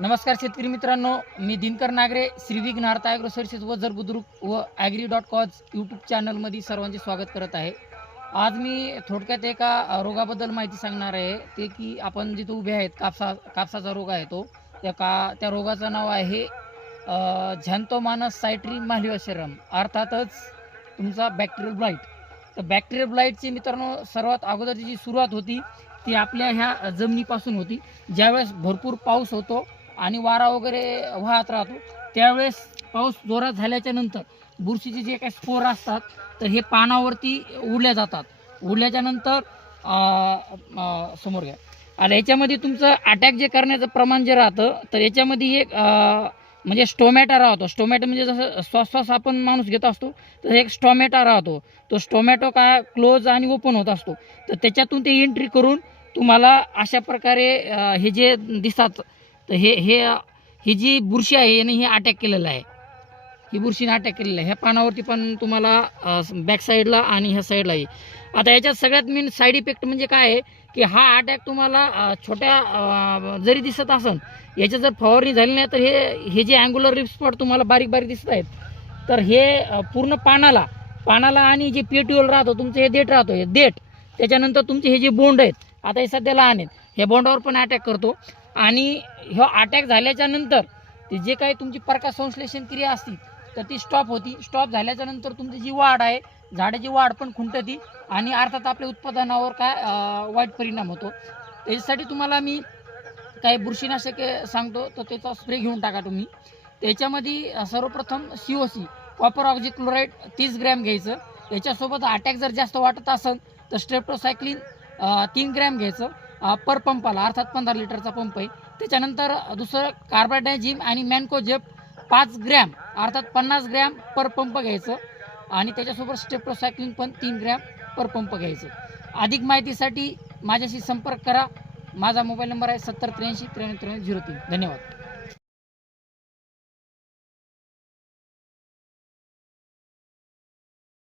नमस्कार शेतकरी मित्रांनो मी दिनकर नागरे श्रीविघ्न विघ्नार्थ ॲग्रो सर्व्हिसेस व जर बुद्रुक व ॲग्री डॉट कॉज यूट्यूब चॅनलमध्ये सर्वांचे स्वागत करत आहे. आज मी थोडक्यात एका रोगाबद्दल माहिती सांगणार आहे ते की आपण जिथं उभे आहेत कापसा कापसाचा रोग आहे तो त्या का त्या रोगाचं नाव आहे झॅन्थोमानस सायट्री मालिवाशरम अर्थातच तुमचा बॅक्टेरियल ब्लाईट तर बॅक्टेरियल ब्लाईटची मित्रांनो सर्वात अगोदरची जी सुरुवात होती ती आपल्या ह्या जमिनीपासून होती. ज्यावेळेस भरपूर पाऊस होतो आणि वारा वगैरे वाहत राहतो. त्यावेळेस पाऊस जोरात झाल्याच्यानंतर बुरशीचे जे काही स्पोर असतात तर हे पानावरती उडल्या जातात. उडल्याच्या नंतर समोर घ्या. आता याच्यामध्ये तुमचं अटॅक जे करण्याचं प्रमाण जे राहतं तर याच्यामध्ये एक म्हणजे स्टोमॅटा राहतो. स्टोमॅटो म्हणजे जसं श्वास श्वास आपण माणूस घेत असतो तर एक स्टोमॅटा राहतो. तो स्टोमॅटो काय क्लोज आणि ओपन होत असतो. तर त्याच्यातून ते एंट्री करून तुम्हाला अशा प्रकारे हे जे दिसतात तर हे हे ही जी बुरशी आहे याने हे अटॅक केलेलं आहे. ही बुरशीने अटॅक केलेलं आहे. ह्या पानावरती पण तुम्हाला बॅक साईडला आणि ह्या साईडलाही आता याच्यात सगळ्यात मेन साईड इफेक्ट म्हणजे काय आहे की हा अटॅक तुम्हाला छोट्या जरी दिसत असन याच्या जर फवारणी झाली नाही तर हे हे जे अँग्युलर रिप स्पॉट तुम्हाला बारीक बारीक दिसत आहेत. तर हे पूर्ण पानाला पानाला आणि जे पेट्युअल राहतो तुमचं हे देठ राहतो हे देठ. त्याच्यानंतर तुमचे हे जे बोंड आहेत आता हे सध्या लहान आहेत. हे बोंडावर पण अटॅक करतो. आणि ह्या अटॅक झाल्याच्यानंतर ते जे काही तुमची प्रकाश संश्लेषण क्रिया असती तर ती स्टॉप होती. स्टॉप झाल्याच्यानंतर तुमची जी वाढ आहे झाडाची वाढ पण खुंटती आणि अर्थात आपल्या उत्पादनावर काय वाईट परिणाम होतो. त्याच्यासाठी तुम्हाला मी काही बुरशीनाशके सांगतो तर त्याचा स्प्रे घेऊन टाका तुम्ही. त्याच्यामध्ये सर्वप्रथम C O C copper oxychloride तीस ग्रॅम घ्यायचं. याच्यासोबत अटॅक जर जास्त वाटत असेल तर स्ट्रेप्टोसायक्लिन तीन ग्रॅम घ्यायचं. पर पंपाला अर्थात पंधरा लिटरचा पंप आहे. त्याच्यानंतर दुसरं कार्बाडायझिम आणि मॅनकोजेप पाच ग्रॅम अर्थात पन्नास ग्रॅम पर पंप घ्यायचं. आणि त्याच्यासोबत स्टेप्टोसायक्लिन पण तीन ग्रॅम पर पंप घ्यायचं. अधिक माहितीसाठी माझ्याशी संपर्क करा. माझा मोबाईल नंबर आहे सत्तर त्र्याऐंशी त्र्याण्णव त्र्याण्णव झिरो तीन. धन्यवाद.